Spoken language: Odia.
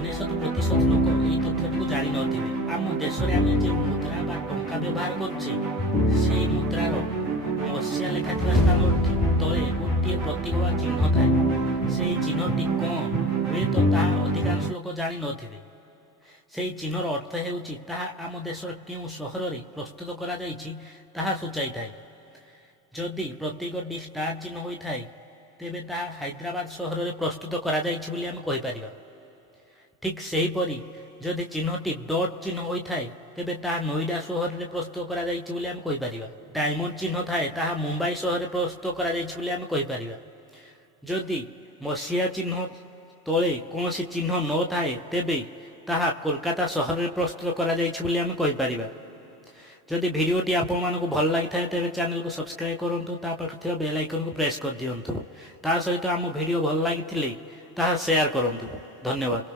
99% ଲୋକ ଏହି ତଥ୍ୟଟିକୁ ଜାଣିନଥିବେ। ଆମ ଦେଶରେ ଆମେ ଯେଉଁ ମୁଦ୍ରା ବା ଟଙ୍କା ବ୍ୟବହାର କରୁଛେ, ସେହି ମୁଦ୍ରାର ମସିହା ଲେଖାଥିବା ସ୍ଥାନ ଠିକ୍ ତଳେ ଗୋଟିଏ ପ୍ରତୀକ ବା ଚିହ୍ନ ଥାଏ। ସେହି ଚିହ୍ନଟି କ'ଣ ହୁଏତ ତାହା ଅଧିକାଂଶ ଲୋକ ଜାଣିନଥିବେ। ସେହି ଚିହ୍ନର ଅର୍ଥ ହେଉଛି ତାହା ଆମ ଦେଶର କେଉଁ ସହରରେ ପ୍ରସ୍ତୁତ କରାଯାଇଛି ତାହା ସୂଚାଇଥାଏ। ଯଦି ପ୍ରତୀକଟି ଷ୍ଟାର ଚିହ୍ନ ହୋଇଥାଏ, ତେବେ ତାହା ହାଇଦ୍ରାବାଦ ସହରରେ ପ୍ରସ୍ତୁତ କରାଯାଇଛି ବୋଲି ଆମେ କହିପାରିବା। ଠିକ୍ ସେହିପରି ଯଦି ଚିହ୍ନଟି ଡଟ୍ ଚିହ୍ନ ହୋଇଥାଏ, ତେବେ ତାହା ନୋଇଡା ସହରରେ ପ୍ରସ୍ତୁତ କରାଯାଇଛି ବୋଲି ଆମେ କହିପାରିବା। ଡାଇମଣ୍ଡ ଚିହ୍ନ ଥାଏ, ତାହା ମୁମ୍ବାଇ ସହରରେ ପ୍ରସ୍ତୁତ କରାଯାଇଛି ବୋଲି ଆମେ କହିପାରିବା। ଯଦି ମସିହା ଚିହ୍ନ ତଳେ କୌଣସି ଚିହ୍ନ ନଥାଏ, ତେବେ ତାହା କୋଲକାତା ସହରରେ ପ୍ରସ୍ତୁତ କରାଯାଇଛି ବୋଲି ଆମେ କହିପାରିବା। ଯଦି ଭିଡ଼ିଓଟି ଆପଣମାନଙ୍କୁ ଭଲ ଲାଗିଥାଏ, ତେବେ ଚ୍ୟାନେଲକୁ ସବସ୍କ୍ରାଇବ୍ କରନ୍ତୁ, ତା ପାଖରେ ଥିବା ବେଲ୍ ଆଇକନ୍କୁ ପ୍ରେସ୍ କରିଦିଅନ୍ତୁ। ତା ସହିତ ଆମ ଭିଡ଼ିଓ ଭଲ ଲାଗିଥିଲେ ତାହା ସେୟାର କରନ୍ତୁ। ଧନ୍ୟବାଦ।